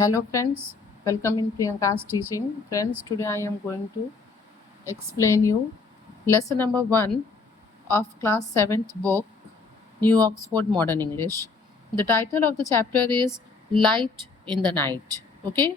Hello friends, welcome in Priyanka's teaching. Friends, today I am going to explain you lesson number 1 of class 7th book, New Oxford Modern English. The title of the chapter is Light in the Night. Okay?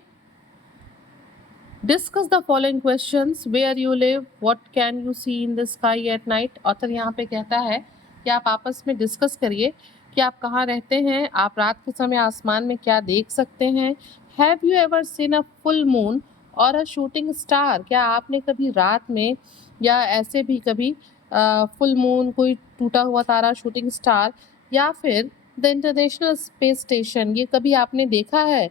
Discuss the following questions. Where you live, what can you see in the sky at night? Author यहाँ पे कहता है कि आप आपस में discuss करिए कि आप कहाँ रहते हैं, आप रात के समय आसमान में क्या देख सकते हैं. Have you ever seen a full moon और अ शूटिंग स्टार? क्या आपने कभी रात में या ऐसे भी कभी फुल मून, कोई टूटा हुआ तारा, शूटिंग स्टार या फिर द इंटरनेशनल स्पेस स्टेशन, ये कभी आपने देखा है?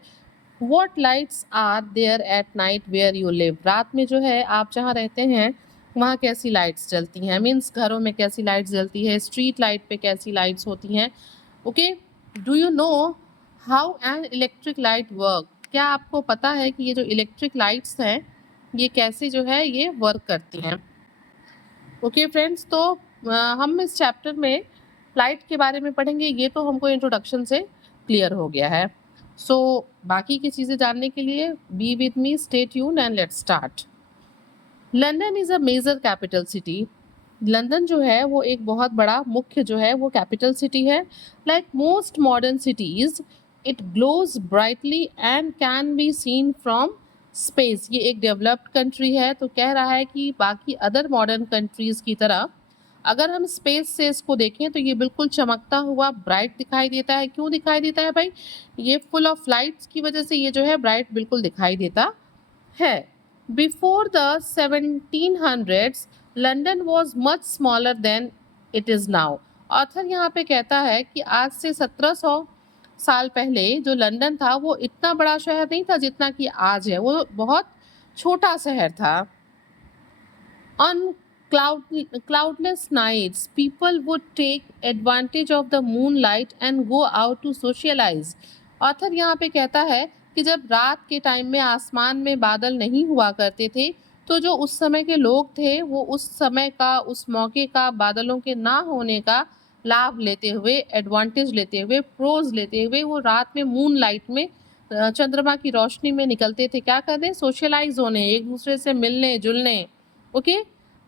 What lights are there at night where you live? रात में जो है आप जहाँ रहते हैं वहाँ कैसी लाइट्स जलती हैं, मीन्स घरों में कैसी लाइट्स जलती है, स्ट्रीट लाइट पे कैसी लाइट्स होती हैं. Okay, do you know how an electric light work? क्या आपको पता है कि ये जो इलेक्ट्रिक लाइट्स हैं ये कैसे जो है ये वर्क करती हैं? ओके फ्रेंड्स, तो हम इस चैप्टर में लाइट के बारे में पढ़ेंगे. ये तो हमको इंट्रोडक्शन से क्लियर हो गया है. सो बाकी की चीज़ें जानने के लिए be with me, stay tuned and let's start. London is a major capital city. London जो है वो एक बहुत बड़ा मुख्य जो है वो कैपिटल सिटी है. Like most modern cities it glows brightly and can be seen from space. ये एक डेवलप्ड कंट्री है, तो कह रहा है कि बाकी अदर मॉडर्न कंट्रीज़ की तरह अगर हम स्पेस से इसको देखें तो ये बिल्कुल चमकता हुआ ब्राइट दिखाई देता है. क्यों दिखाई देता है भाई? ये फुल ऑफ लाइट्स की वजह से ये जो है ब्राइट बिल्कुल दिखाई देता है. Before the 1700s London was much smaller than it is now. Author यहाँ पे कहता है कि आज से 1700 साल पहले जो लंदन था वो इतना बड़ा शहर नहीं था जितना कि आज है. वो बहुत छोटा शहर था. On cloudless nights, people would take advantage of the moonlight and go out to socialize. Author यहाँ पे कहता है कि जब रात के टाइम में आसमान में बादल नहीं हुआ करते थे तो जो उस समय के लोग थे वो उस समय का, उस मौके का, बादलों के ना होने का लाभ लेते हुए, एडवांटेज लेते हुए, प्रोज लेते हुए वो रात में मून लाइट में, चंद्रमा की रोशनी में निकलते थे. क्या करने? सोशलाइज होने, एक दूसरे से मिलने जुलने. Okay,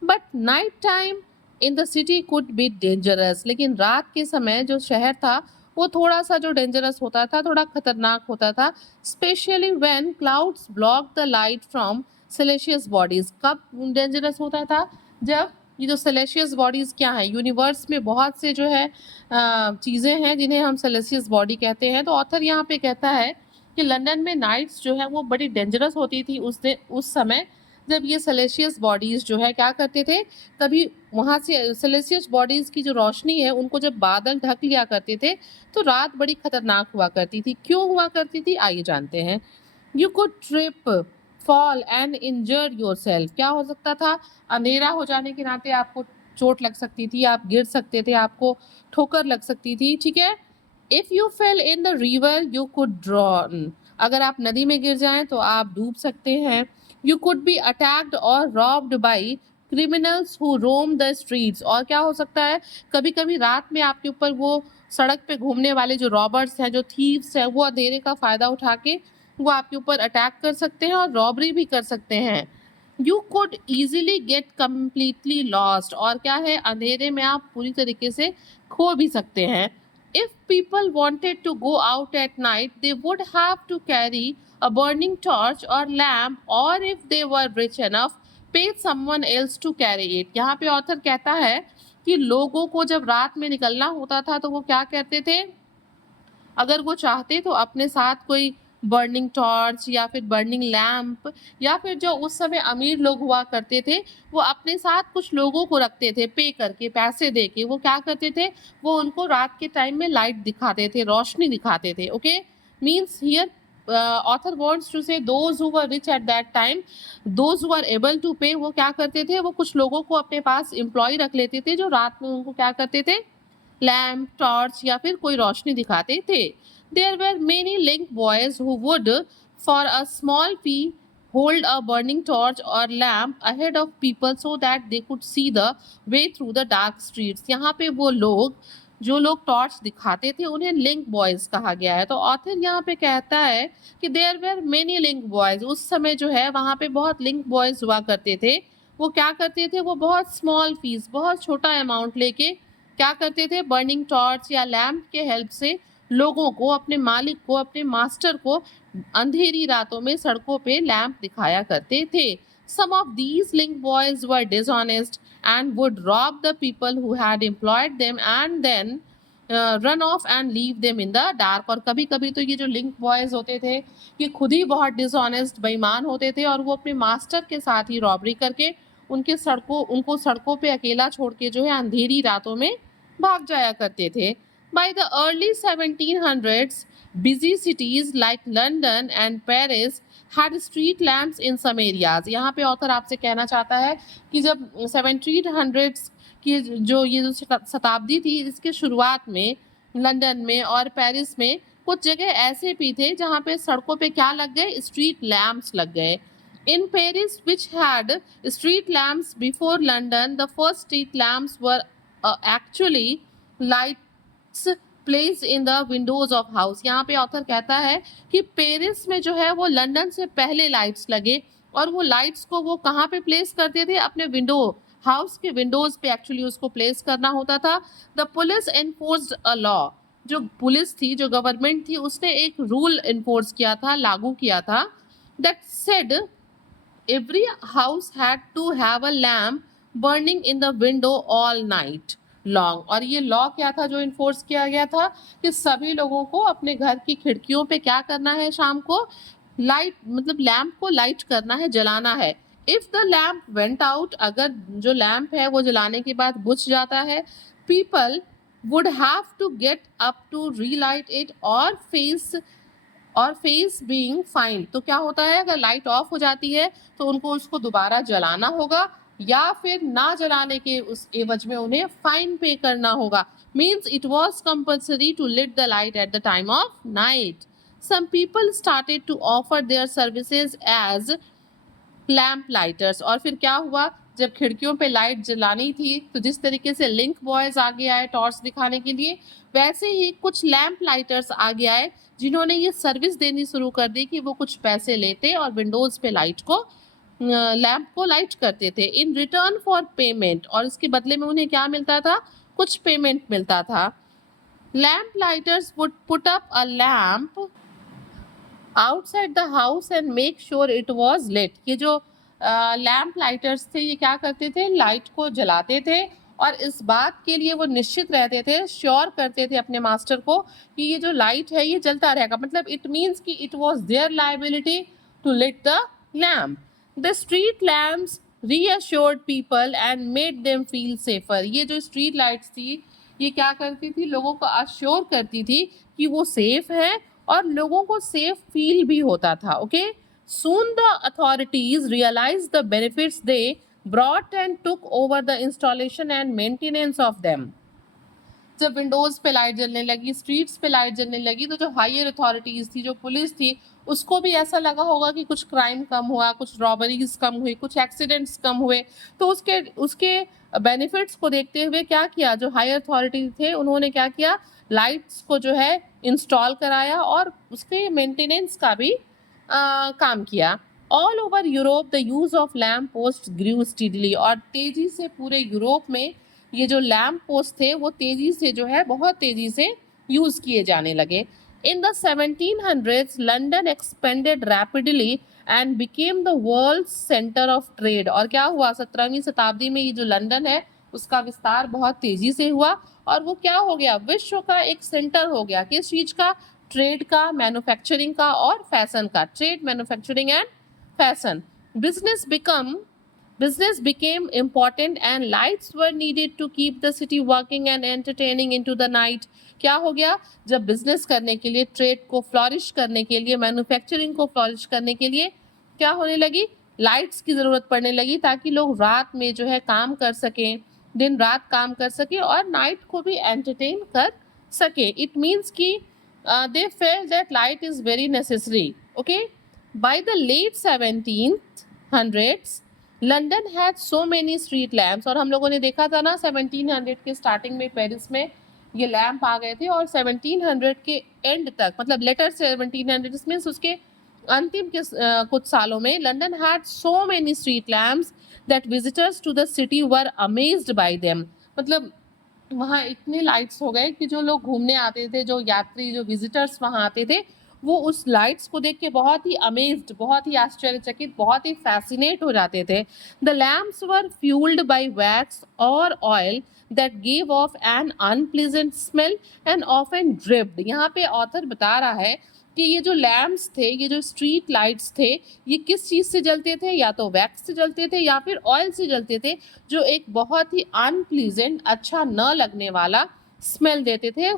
but night time in the city could be dangerous. लेकिन रात के समय जो शहर था वो थोड़ा सा जो डेंजरस होता था, थोड़ा खतरनाक होता था. Specially when clouds block the light from celestial bodies. कब डेंजरस होता था? जब ये जो सेलेशियस बॉडीज क्या है, यूनिवर्स में बहुत से जो है चीज़ें हैं जिन्हें हम सेलेशियस बॉडी कहते हैं. तो ऑथर यहाँ पे कहता है कि लंदन में नाइट्स जो है वो बड़ी डेंजरस होती थी उस समय, जब ये सेलेशियस बॉडीज़ जो है क्या करते थे, कभी वहाँ से सेलेशियस बॉडीज़ की जो रोशनी है उनको जब बादल ढक लिया करते थे तो रात बड़ी खतरनाक हुआ करती थी. क्यों हुआ करती थी आइए जानते हैं. You could trip, fall and injure yourself. क्या हो सकता था? अंधेरा हो जाने के नाते आपको चोट लग सकती थी, आप गिर सकते थे, आपको ठोकर लग सकती थी. ठीक है. If you fail in the river you could drawn. अगर आप नदी में गिर जाएं तो आप डूब सकते हैं. यू कुड बी अटैक्ड और robbed by criminals who Rome the streets. और क्या हो सकता है, कभी कभी रात में आपके ऊपर वो सड़क पे घूमने वाले जो रॉबर्स हैं, जो थीव्स हैं, वो अंधेरे का फ़ायदा उठा के वो आपके ऊपर अटैक कर सकते हैं और रॉबरी भी कर सकते हैं. You could easily get completely lost. और क्या है, अंधेरे में आप पूरी तरीके से खो भी सकते हैं. If people wanted to go out at night, they would have to carry a burning torch or lamp, or if they were rich enough, pay someone else to carry it. यहाँ पे ऑथर कहता है कि लोगों को जब रात में निकलना होता था तो वो क्या करते थे, अगर वो चाहते तो अपने साथ कोई बर्निंग टॉर्च या फिर बर्निंग लैम्प, या फिर जो उस समय अमीर लोग हुआ करते थे वो अपने साथ कुछ लोगों को रखते थे, पे करके, पैसे दे के. वो क्या करते थे, वो उनको रात के टाइम में लाइट दिखाते थे, रोशनी दिखाते थे. Okay, means here author wants to say those who were rich at that time, those who are able to pay, वो क्या करते थे, वो कुछ लोगों को अपने पास एम्प्लॉय रख लेते थे जो रात में उनको क्या करते थे, लैम्प, टॉर्च या फिर कोई रोशनी दिखाते थे. There were many link boys who would, for a small fee, hold a burning torch or lamp ahead of people so that they could see the way through the dark streets. यहाँ पे वो लोग जो लोग torch दिखाते थे उन्हें link boys कहा गया है। तो ऑथर यहाँ पे कहता है कि there were many link boys, उस समय जो है वहाँ पे बहुत लिंक बॉयज हुआ करते थे। वो क्या करते थे, वो बहुत स्मॉल फीस, बहुत छोटा अमाउंट लेके क्या करते थे, बर्निंग टॉर्च या लैम्प के हेल्प से लोगों को, अपने मालिक को, अपने मास्टर को अंधेरी रातों में सड़कों पे लैंप दिखाया करते थे। Some of these link boys were dishonest and would rob the people who had employed them and then run off and leave them in the dark। और कभी कभी तो ये जो लिंक बॉयज होते थे ये खुद ही बहुत डिसऑनेस्ट बेईमान होते थे और वो अपने मास्टर के साथ ही रॉबरी करके उनको सड़कों पे अकेला छोड़ के जो है अंधेरी रातों में भाग जाया करते थे। By the early 1700s, busy cities like London and Paris had street lamps in some areas। यहाँ पे ऑथर आपसे कहना चाहता है कि जब 1700s की जो शताब्दी थी, इसके शुरुआत में लंदन में और पेरिस में कुछ जगह ऐसे भी थे जहाँ पे सड़कों पे क्या लग गए, स्ट्रीट लैम्प्स लग गए। In Paris, which had street lamps before London, the first street lamps were actually lights placed in the windows of house। यहाँ पे ऑथर कहता है कि पेरिस में जो है वो लंदन से पहले लाइट्स लगे और वो लाइट्स को वो कहाँ पे प्लेस करते थे, अपने विंडो हाउस के विंडोज पे एक्चुअली उसको प्लेस करना होता था। The police enforced a law, जो पुलिस थी, जो गवर्नमेंट थी, उसने एक रूल एनफोर्स किया था, लागू किया था, that said every house had to have a lamp burning in the window all night long। और ये लॉ क्या था जो इन्फोर्स किया गया था कि सभी लोगों को अपने घर की खिड़कियों पे क्या करना है, शाम को लाइट, मतलब लैंप को लाइट करना है, जलाना है। If the lamp went out, अगर जो लैंप है वो जलाने के बाद बुझ जाता है, people would have to get up to relight it और फेस बीइंग फाइन। तो क्या होता है, अगर लाइट ऑफ हो जाती है तो उनको उसको दोबारा जलाना होगा या फिर ना जलाने के उस एवज में उन्हें फाइन पे करना होगा। Means it was compulsory to lit the light at the time of night. Some people started to offer their services as lamp lighters. और फिर क्या हुआ, जब खिड़कियों पे लाइट जलानी थी तो जिस तरीके से लिंक बॉयज आगे आए टॉर्च दिखाने के लिए, वैसे ही कुछ लैम्प लाइटर्स आगे आए जिन्होंने ये सर्विस देनी शुरू कर दी कि वो कुछ पैसे लेते और विंडोज पे लाइट को, लैम्प को लाइट करते थे इन रिटर्न फॉर पेमेंट। और इसके बदले में उन्हें क्या मिलता था, कुछ पेमेंट मिलता था। Lamp lighters would put up a lamp outside the house and make sure it was lit. ये जो लैम्प लाइटर्स थे ये क्या करते थे, लाइट को जलाते थे और इस बात के लिए वो निश्चित रहते थे, श्योर करते थे अपने मास्टर को कि ये जो लाइट है ये जलता रहेगा। मतलब इट मीन्स कि it was their liability to lit the lamp. The street lamps reassured people and made them feel safer. ये जो स्ट्रीट लाइट्स थी ये क्या करती थी, लोगों को अश्योर करती थी कि वो सेफ है और लोगों को सेफ फील भी होता था। Okay, soon the authorities realized the benefits they brought and took over the installation and maintenance of them। जब विंडोज पे लाइट जलने लगी, स्ट्रीट्स पे लाइट जलने लगी, तो जो हायर अथॉरिटीज थी, जो पुलिस थी, उसको भी ऐसा लगा होगा कि कुछ क्राइम कम हुआ, कुछ रॉबरीज कम हुई, कुछ एक्सीडेंट्स कम हुए। तो उसके बेनिफिट्स को देखते हुए क्या किया, जो हायर अथॉरिटी थे उन्होंने क्या किया, लाइट्स को जो है इंस्टॉल कराया और उसके मेंटेनेंस का भी काम किया। All over Europe the use of lamp post grew steadily. और तेजी से पूरे यूरोप में ये जो लैम्प पोस्ट थे वो तेजी से जो है बहुत तेजी से यूज किए जाने लगे। In the 1700s London expanded rapidly and became the world centre of trade. और क्या हुआ, 17वीं शताब्दी में ये जो लंदन है उसका विस्तार बहुत तेजी से हुआ और वो क्या हो गया, विश्व का एक सेंटर हो गया। किस चीज का, ट्रेड का, मैन्युफैक्चरिंग का और फैशन का। Trade, manufacturing and fashion. Business became important and lights were needed to keep the city working and entertaining into the night। क्या हो गया, जब बिजनेस करने के लिए, ट्रेड को फ्लॉरिश करने के लिए, मैन्युफैक्चरिंग को फ्लॉरिश करने के लिए क्या होने लगी, लाइट्स की ज़रूरत पड़ने लगी ताकि लोग रात में जो है काम कर सकें, दिन रात काम कर सकें और नाइट को भी एंटरटेन कर सकें। इट मीन्स कि they felt that light is very necessary। Okay, by the late 1700s London had so many street lamps. और हम लोगों ने देखा था ना 1700 के स्टार्टिंग में पेरिस में ये लैंप आ गए थे और 1700 के एंड तक, मतलब लेटर 1700 मीन्स उसके अंतिम के कुछ सालों में London had so many street lamps that visitors to the city were amazed by them. मतलब वहाँ इतने लाइट्स हो गए कि जो लोग घूमने आते थे, जो यात्री, जो विजिटर्स वहाँ आते थे, वो उस लाइट्स को देख के बहुत ही अमेज्ड, बहुत ही आश्चर्यचकित, बहुत ही फैसिनेट हो जाते थे। The lamps were fuelled by wax और oil that give off an unpleasant smell and often dripped. यहाँ पे ऑथर बता रहा है कि ये जो लैम्प्स थे, ये जो स्ट्रीट लाइट्स थे, ये किस चीज़ से जलते थे? या तो वैक्स से जलते थे या फिर ऑयल से जलते थे, जो एक बहुत ही अनप्लीजेंट, अच्छा न लगने वाला स्मेल देते थे,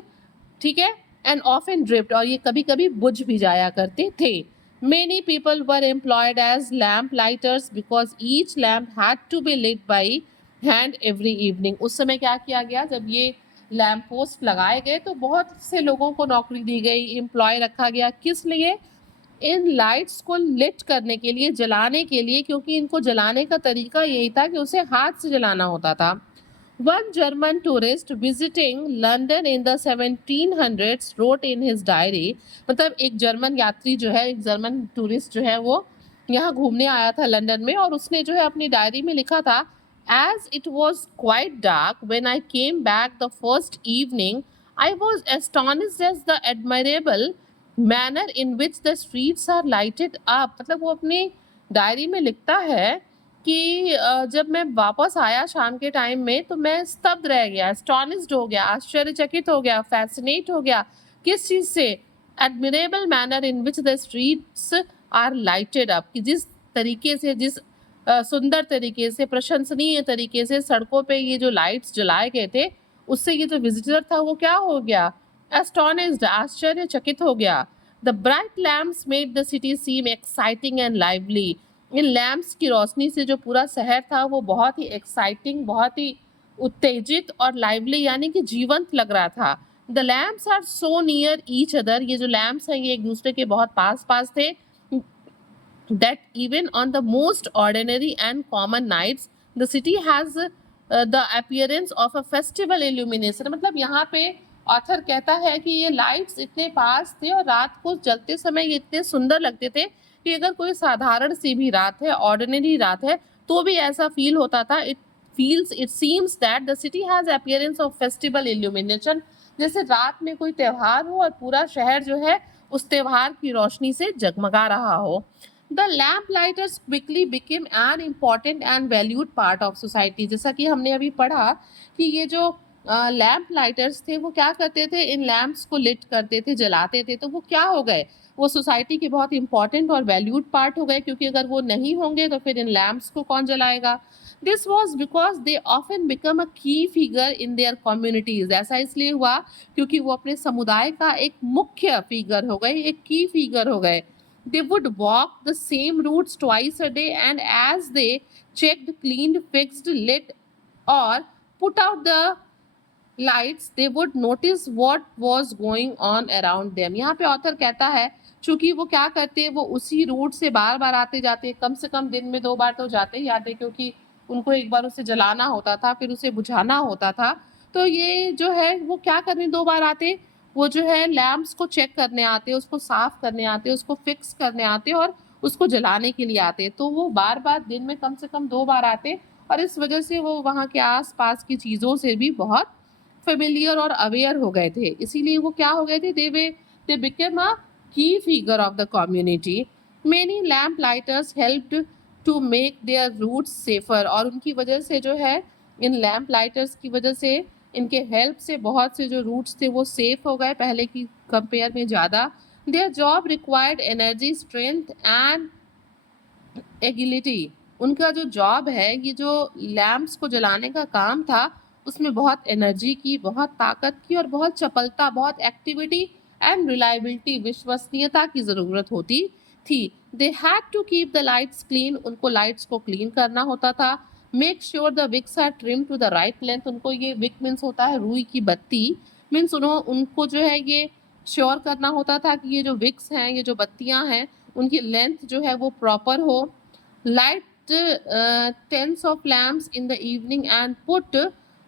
ठीक है। एंड ऑफन ड्रिप्ड, और ये कभी कभी बुझ भी जाया करते थे। Many people were employed as lamp lighters because each lamp had to be lit by hand every evening. उस समय क्या किया गया, जब ये लैम्प पोस्ट लगाए गए तो बहुत से लोगों को नौकरी दी गई, एम्प्लॉय रखा गया। किस लिए? इन लाइट्स को लिट करने के लिए, जलाने के लिए, क्योंकि इनको जलाने का तरीका यही था कि उसे हाथ से जलाना होता था। One German tourist visiting London in the 1700s wrote in his diary, मतलब एक जर्मन यात्री जो है, एक जर्मन टूरिस्ट जो है, वो यहाँ घूमने आया था लंदन में, और उसने जो है अपनी डायरी में लिखा था, as it was quite dark when I came back the first evening, I was astonished at the admirable manner in which the streets are lighted up। मतलब वो अपनी डायरी में लिखता है कि जब मैं वापस आया शाम के टाइम में तो मैं स्तब्ध रह गया, एस्टॉनिश्ड हो गया, आश्चर्यचकित हो गया, फैसिनेट हो गया। किस चीज़ से? Admirable manner in which the streets are lighted up, कि जिस तरीके से, जिस सुंदर तरीके से, प्रशंसनीय तरीके से सड़कों पे ये जो लाइट्स जलाए गए थे, उससे ये जो विजिटर था वो क्या हो गया? एस्टॉनिश्ड, आश्चर्यचकित हो गया। The bright lamps made the city seem exciting and lively. इन लैम्प्स की रोशनी से जो पूरा शहर था वो बहुत ही एक्साइटिंग, बहुत ही उत्तेजित और लाइवली, यानी कि जीवंत लग रहा था। The lamps are so near each other, ये जो लैम्प्स हैं ये एक दूसरे के बहुत पास पास थे, that even on the most ordinary and common nights the city has the appearance of a festival illumination। मतलब यहाँ पे ऑथर कहता है कि ये लाइट्स इतने पास थे और रात को जलते समय ये इतने सुंदर लगते थे कि अगर कोई साधारण सी भी रात है, ऑर्डिनरी रात है, तो भी ऐसा फील होता था। It seems that the city has appearance of festival illumination, जैसे रात में कोई त्यौहार हो और पूरा शहर जो है उस त्यौहार की रोशनी से जगमगा रहा हो। The lamp lighters quickly became an important and valued part of society. जैसा कि हमने अभी पढ़ा कि ये जो लैम्प लाइटर्स थे वो क्या करते थे, इन लैम्प्स को लिट करते थे, जलाते थे, तो वो क्या हो गए, वो सोसाइटी के बहुत इंपॉर्टेंट और वैल्यूड पार्ट हो गए, क्योंकि अगर वो नहीं होंगे तो फिर इन लैम्प्स को कौन जलाएगा। This was because they often become a key figure in their communities. ऐसा इसलिए हुआ क्योंकि वो अपने समुदाय का एक मुख्य फिगर हो गए, एक की फिगर हो गए। They would walk the same routes twice a day, and as they checked, cleaned, fixed, lit, or put out the lights, they would notice what was going on around them। यहाँ पे author कहता है चूंकि वो क्या करते हैं, वो उसी रूट से बार बार आते जाते, कम से कम दिन में 2 बार तो जाते ही आते, क्योंकि उनको एक बार उसे जलाना होता था, फिर उसे बुझाना होता था। तो ये जो है वो क्या करने 2 बार आते, वो जो है लैम्प्स को चेक करने आते, उसको साफ करने आते, उसको फिक्स करने आते और उसको जलाने के लिए आते। तो वो बार बार दिन में कम से कम 2 बार आते, और इस वजह से वो वहाँ के आस पास की चीज़ों से भी बहुत फेमिलियर और अवेयर हो गए थे। इसीलिए वो क्या हो गए थे, दे became a key figure of the community. Many lamp lighters helped to make their routes safer, और उनकी वजह से जो है, इन लैम्प लाइटर्स की वजह से, इनके हेल्प से बहुत से जो रूट्स थे वो सेफ हो गए पहले की कंपेयर में ज़्यादा। Their job required energy, strength and agility. उनका जो जॉब है, ये जो लैम्प्स को जलाने का काम था, उसमें बहुत एनर्जी की, बहुत ताकत की और बहुत चपलता, बहुत एक्टिविटी एंड रिलायबिलिटी, विश्वसनीयता की ज़रूरत होती थी। They had to keep the lights clean, उनको लाइट्स को क्लीन करना होता था। Make sure the wicks are trim to the right length, उनको ये विक मीन्स होता है रुई की बत्ती, मीन्स उनको जो है ये श्योर करना होता था कि ये जो विक्स हैं, ये जो बत्तियां हैं, उनकी लेंथ जो है वो प्रॉपर हो। Light tens of lamps in the evening and put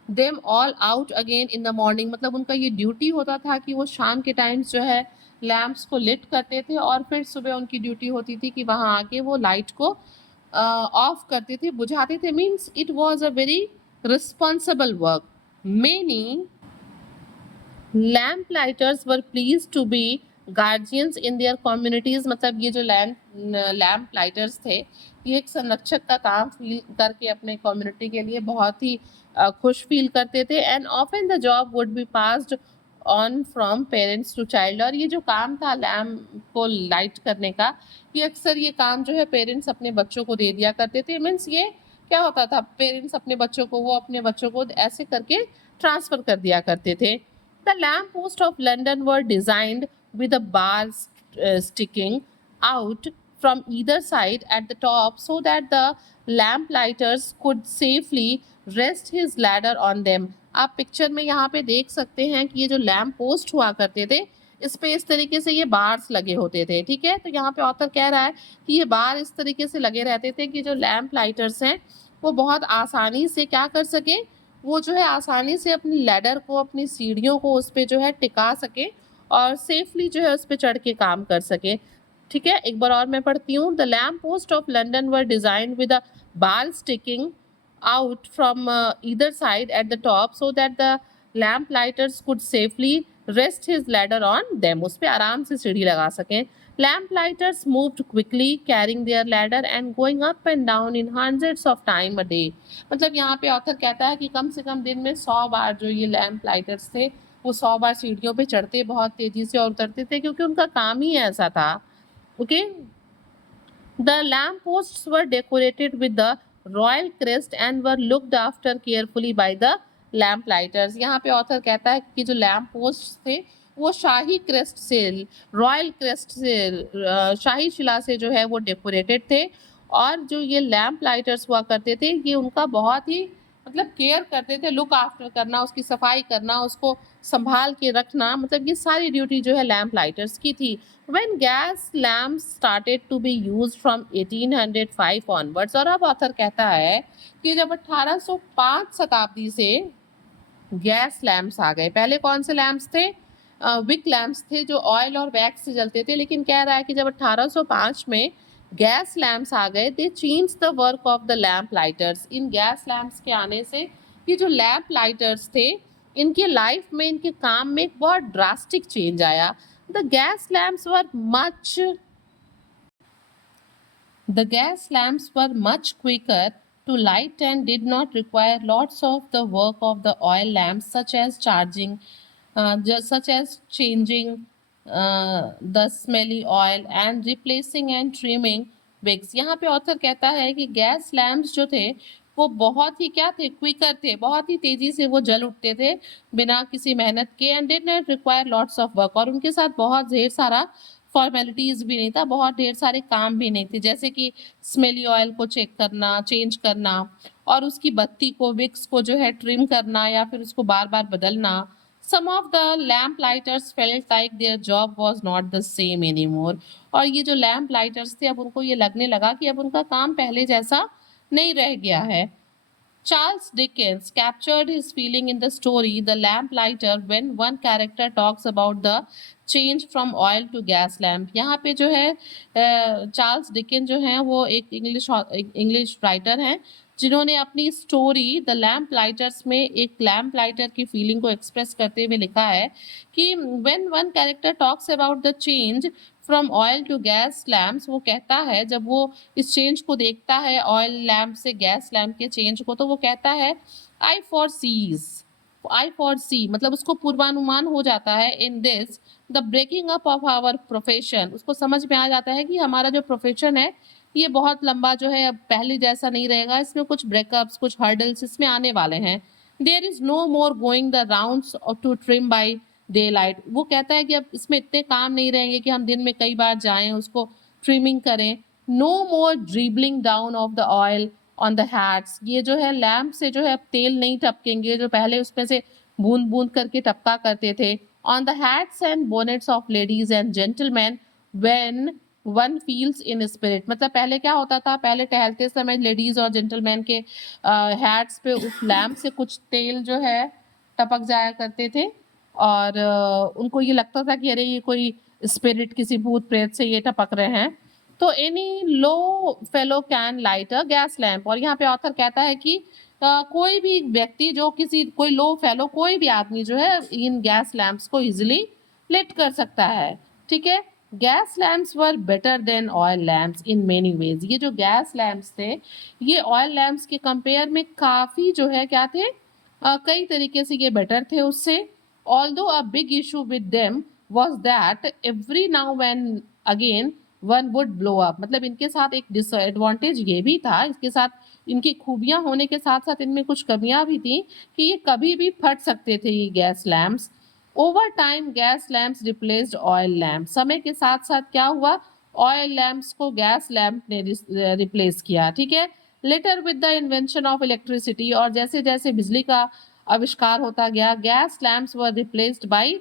them all out again in the morning, मतलब उनका ये ड्यूटी होता था कि वो शाम के टाइम्स जो है लैम्प्स को लिट करते थे और फिर सुबह उनकी ड्यूटी होती थी कि वहाँ आके वो लाइट को ऑफ करते थे, बुझाते थे। Means it was a very responsible work. Many lamp lighters were please to be guardians in their communities, मतलब ये जो लैम्प लाइटर्स थे ये एक संरक्षक का काम फील करके अपने कम्युनिटी के लिए बहुत ही खुश फील करते थे। And often the job would be passed on from parents to child, और ये जो काम था लैम्प को लाइट करने का, ये अक्सर ये काम जो है पेरेंट्स अपने बच्चों को दे दिया करते थे। मीन्स ये क्या होता था, पेरेंट्स अपने बच्चों को, वो अपने बच्चों को ऐसे करके ट्रांसफर कर दिया करते थे। The lampposts of London were designed with the bars sticking out from either side at the top so that the lamplighters could safely rest his ladder on them. आप पिक्चर में यहाँ पे देख सकते हैं कि ये जो लैम्प पोस्ट हुआ करते थे इस पे इस तरीके से ये बार्स लगे होते थे, ठीक है। तो यहाँ पे ऑथर कह रहा है कि ये बार इस तरीके से लगे रहते थे कि जो लैम्प लाइटर्स हैं वो बहुत आसानी से क्या कर सके, वो जो है आसानी से अपनी लैडर को, अपनी सीढ़ियों को उस पे जो है टिका सके और सेफली जो है उस पे चढ़ के काम कर सके, ठीक है। एक बार और मैं पढ़ती हूँ। The lamp post of London were designed with a bar sticking out from either side at the top so that the lamp lighters could safely rest his ladder on them, उस पे आराम से सीढ़ी लगा सकें। Lamp lighters moved quickly carrying their ladder and going up and down in hundreds of time a day, मतलब यहाँ पे ऑथर कहता है कि कम से कम दिन में 100 बार जो ये लैम्प लाइटर्स थे वो 100 बार सीढ़ियों पे चढ़ते बहुत तेजी से और उतरते थे, क्योंकि उनका काम ही ऐसा था। Okay, the lamp posts were decorated with the royal crest and were looked after carefully by the lamp lighters। यहाँ पे ऑथर कहता है कि जो लैम्प पोस्ट थे वो शाही क्रेस्ट से, रॉयल क्रेस्ट से, शाही शिला से जो है वो डेकोरेटेड थे, और जो ये लैम्प लाइटर्स हुआ करते थे ये उनका बहुत ही मतलब केयर करते थे, लुक आफ्टर करना, उसकी सफाई करना, उसको संभाल के रखना, मतलब ये सारी ड्यूटी जो है लैम्प लाइटर्स की थी। When gas lamps started to be used from 1805 onwards, और अब ऑथर कहता है कि जब 1805 शताब्दी से गैस लैम्प्स आ गए। पहले कौन से लैम्प्स थे? विक लैम्प्स थे जो ऑयल और वैक्स से जलते थे, लेकिन कह रहा है कि जब 1805 में गैस लैम्प्स आ गए, दे change the work of the lamp lighters. In gas lamps के आने से ये जो लैम्प लाइटर्स थे इनके लाइफ में, इनके काम में एक बहुत ड्रास्टिक चेंज आया। The gas lamps were much quicker to light and did not require lots of the work of the oil lamps, such as changing the smelly oil and replacing and trimming wicks। यहाँ पे author कहता है कि gas lamps जो थे वो बहुत ही क्या थे, क्विकर थे, बहुत ही तेजी से वो जल उठते थे बिना किसी मेहनत के, and did not require lots of work, और उनके साथ बहुत ढेर सारा फॉर्मेलिटीज भी नहीं था, बहुत ढेर सारे काम भी नहीं थे, जैसे कि स्मेली ऑयल को चेक करना, चेंज करना, और उसकी बत्ती को, विक्स को जो है ट्रिम करना या फिर उसको बार बार बदलना। Some of the lamp lighters felt like their job was not the same anymore, और ये जो लैम्प लाइटर्स थे अब उनको ये लगने लगा कि अब उनका काम पहले जैसा नहीं रह गया है। Charles Dickens captured his feeling in the story The Lamplighter when one character talks about the change from oil to gas lamp। यहाँ पे जो है चार्ल्स डिकेन जो है वो एक इंग्लिश राइटर हैं जिन्होंने अपनी स्टोरी द लैम्प लाइटर्स में एक लैम्प लाइटर की फीलिंग को एक्सप्रेस करते हुए लिखा है कि when one character talks about the change from oil to gas lamps, वो कहता है जब वो इस चेंज को देखता है ऑयल लैम्प से गैस लैम्प के चेंज को, तो वो कहता है आई फॉर सी, मतलब उसको पूर्वानुमान हो जाता है in this the breaking up of our profession, उसको समझ में आ जाता है कि हमारा जो प्रोफेशन है ये बहुत लंबा जो है अब पहले जैसा नहीं रहेगा, इसमें कुछ ब्रेकअप्स, कुछ हर्डल्स इसमें आने वाले हैं। There is no more going the rounds to trim by daylight, वो कहता है कि अब इसमें इतने काम नहीं रहेंगे कि हम दिन में कई बार जाएं उसको ट्रिमिंग करें। No more dribbling down of the oil on the hats, ये जो है लैम्प से जो है अब तेल नहीं टपकेंगे जो पहले उसमें से बूंद बूंद करके टपका करते थे। On the hats and bonnets of ladies and gentlemen when one feels in spirit. मतलब पहले क्या होता था, पहले टहलते समय लेडीज और जेंटलमैन के हैट्स पे उस लैम्प से कुछ तेल जो है टपक जाया करते थे, और उनको ये लगता था कि अरे ये कोई स्पिरिट, किसी भूत प्रेत से ये टपक रहे हैं। तो any low fellow can light a gas lamp. और यहाँ पे ऑथर कहता है कि कोई भी व्यक्ति जो कोई लो फेलो, कोई भी आदमी जो है इन गैस लैम्प्स को इजिली लिट कर सकता है। ठीक है, gas lamps were better than oil lamps in many ways. ये जो गैस लैम्प्स थे ये ऑयल लैम्प्स के कंपेयर में काफ़ी जो है क्या थे, कई तरीके से ये बेटर थे उससे। Although a big issue with them was that every now and again one would blow up. मतलब इनके साथ एक डिसएडवांटेज ये भी था, इसके साथ इनकी खूबियां होने के साथ साथ इनमें कुछ कमियां भी थी कि ये कभी भी फट सकते थे ये gas lamps. Over time gas lamps replaced oil lamp. समय के साथ साथ क्या हुआ, ऑयल लैम्प्स को गैस लैम्प ने रिप्लेस किया। ठीक है, later with the invention of electricity, और जैसे जैसे बिजली का आविष्कार होता गया, gas lamps were replaced by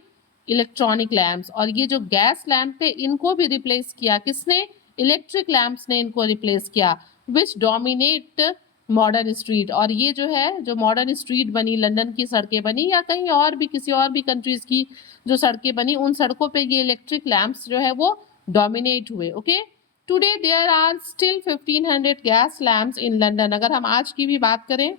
electronic lamps. और ये जो गैस लैम्प थे इनको भी रिप्लेस किया किसने, इलेक्ट्रिक लैम्प्स ने इनको रिप्लेस किया, विच डोमिनेट मॉडर्न स्ट्रीट। और ये जो है, जो मॉडर्न स्ट्रीट बनी, लंदन की सड़कें बनी या कहीं और भी किसी और भी कंट्रीज की जो सड़कें बनी, उन सड़कों पे ये इलेक्ट्रिक लैम्प्स जो है वो डोमिनेट हुए। Okay, today there are still 1500 gas lamps in London. अगर हम आज की भी बात करें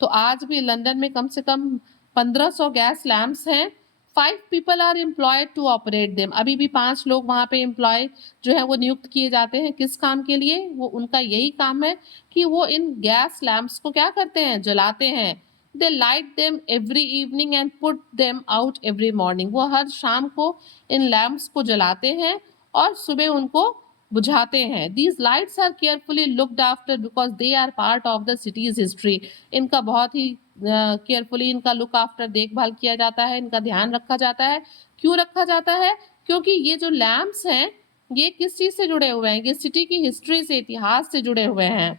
तो आज भी लंदन में कम से कम 1500 गैस लैम्प्स हैं। 5 people are employed to operate them. अभी भी 5 लोग वहाँ पे एम्प्लॉय जो है वो नियुक्त किए जाते हैं। किस काम के लिए, वो उनका यही काम है कि वो इन गैस लैम्प्स को क्या करते हैं, जलाते हैं। They light them every evening and put them out every morning. वो हर शाम को इन लैम्प्स को जलाते हैं और सुबह उनको बुझाते हैं। These lights are carefully looked after because they are part of the city's history. इनका बहुत ही केयरफुली इनका लुक आफ्टर, देखभाल किया जाता है, इनका ध्यान रखा जाता है। क्यों रखा जाता है, क्योंकि ये जो लैम्प्स हैं ये किस चीज से जुड़े हुए हैं, ये सिटी की हिस्ट्री से, इतिहास से जुड़े हुए हैं।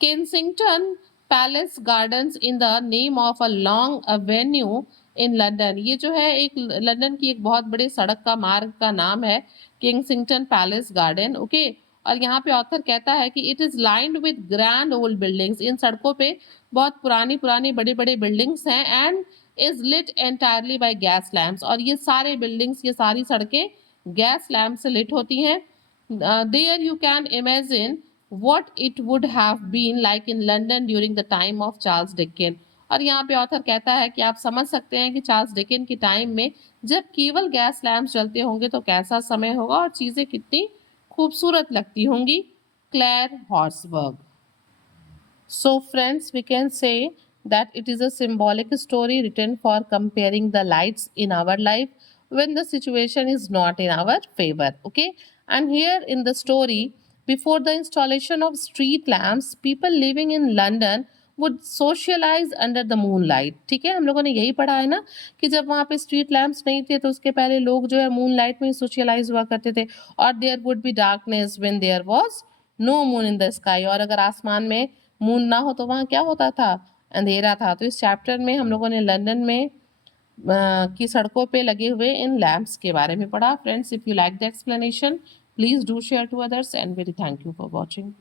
Kensington palace gardens in the name of a long Avenue in London. ये जो है एक लंदन की एक बहुत बड़े सड़क का मार्ग का नाम है केंसिंगटन पैलेस गार्डन। ओके, और यहाँ पे ऑथर कहता है कि it is lined with grand old buildings. इन सड़कों पे बहुत पुरानी पुरानी बड़ी बड़ी बिल्डिंग्स हैं। And is lit entirely by gas lamps. और ये सारे बिल्डिंग्स, ये सारी सड़कें गैस लैम्प से लिट होती हैं। There you can imagine what it would have been like in London during the time of Charles Dickens। और यहाँ पे ऑथर कहता है कि आप समझ सकते हैं कि चार्ल्स डिकेन के टाइम में जब केवल गैस लैम्प्स जलते होंगे तो कैसा समय होगा और चीज़ें कितनी खूबसूरत लगती होंगी। Clear हॉर्सबर्ग। So friends, we can say that it is a symbolic story written for comparing the lights in our life when the situation is not in our favor. Okay, and here in the story, before the installation of street lamps, people living in London would socialize under the moonlight। ठीक है, हम लोगों ने यही पढ़ा है ना कि जब वहाँ पे स्ट्रीट लैम्प्स नहीं थे तो उसके पहले लोग जो है मून लाइट में सोशलाइज हुआ करते थे। और there would be darkness when there was no moon in the sky. और अगर आसमान में मून ना हो तो वहाँ क्या होता था, अंधेरा था। तो इस चैप्टर में हम लोगों ने लंदन में की सड़कों पे लगे हुए इन लैम्प्स के बारे में पढ़ा। Friends, if you like the explanation, please do share to others and very thank you for watching.